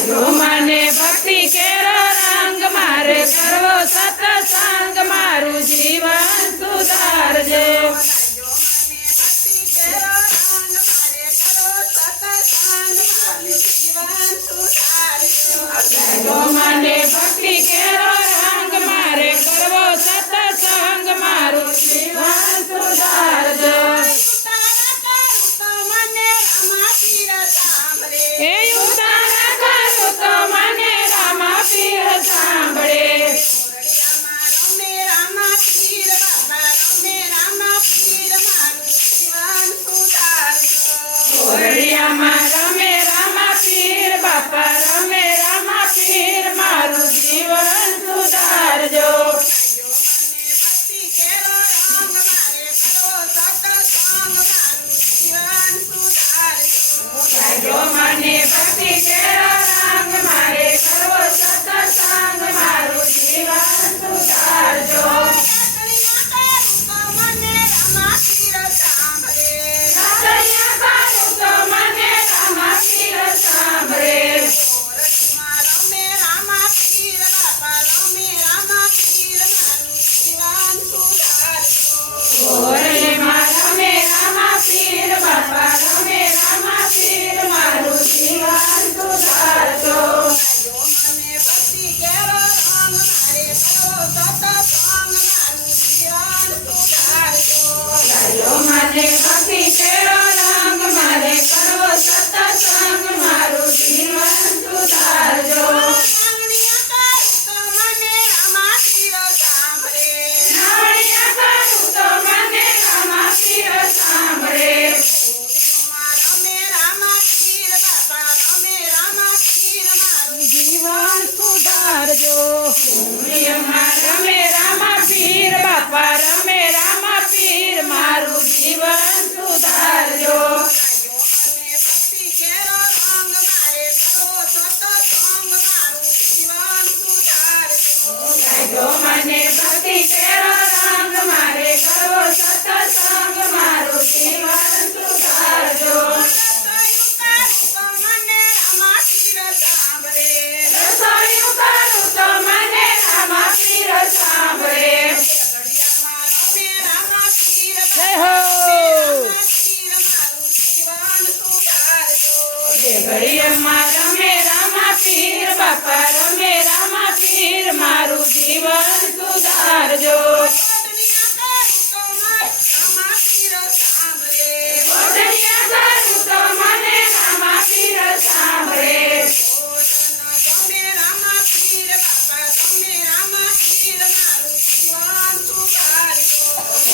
જો મને ભક્તિ કેરો રંગ મારે કરવો સત્સંગ મારું જીવન સુધારજો જો મને ભક્તિ કેરો રંગ મારે કરવો સત્સંગ મારું જીવન સુધારજો એ ઉતારા કરું તો મને રામા પીર સાંભળે ઓરડિયામાં રમે રામા પીર બાપા રમે રામા પીર મારું જીવન સુધારજો જો મને ભક્તિ કેરો રંગ મારે કરવો સત્સંગ મારું જીવન સુધારજો મને ભક્તિ કેરો રંગ મારે કરવો સત્સંગ મારું જીવન સુધારજો નાવડિયા કરું તો મને રામા પીર સાંભળે જીવન સુધારજો રમે રામા પીર બાપા રમે રામા પીર મારું જીવન સુધારજો જો મને ભક્તિ કેરો રંગ મારે કરવો સત્સંગ મારું જીવન સુધારજો રસોઈયું કરું તો મને રામા પીર સાંભળે જય હો ઘડીમાં રમે રામા પીર બાપા રમે રામા પીર મારું જીવન સુધારજો ઓઢણિયા કરું તો મને રામા પીર સાંભળે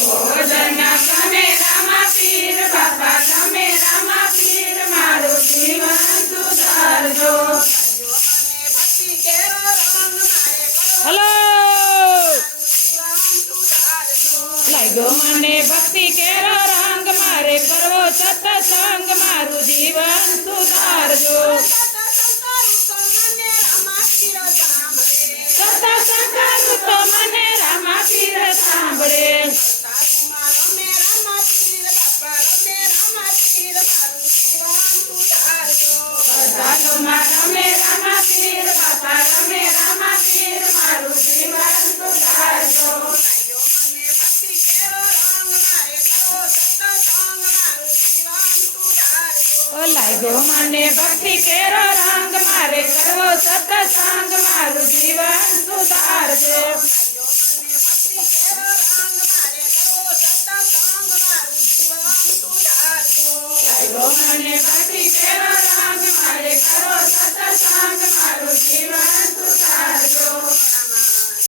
ભોજના ગમે રામા પીર બાપા ગમે રામા પીર મારું જીવન સુધારજો હલો લાગ્યો મને ભક્તિ કેરો રંગ મારે કરવો સત્સંગ મારું જીવન સુધારજો સત્સંગ કરું તો મને રામા પીર સાંભળે રમે રામા પીર બાપા રમે રામા પીર મારું જીવન સુધારજો લાગ્યો મને ભક્તિ કેરો રંગ મારે કરવો સત્સંગ મારું જીવન સુધારજો લાગ્યો મને ભક્તિ કેરો રંગ મારે કરવો સત્સંગ મારું જીવન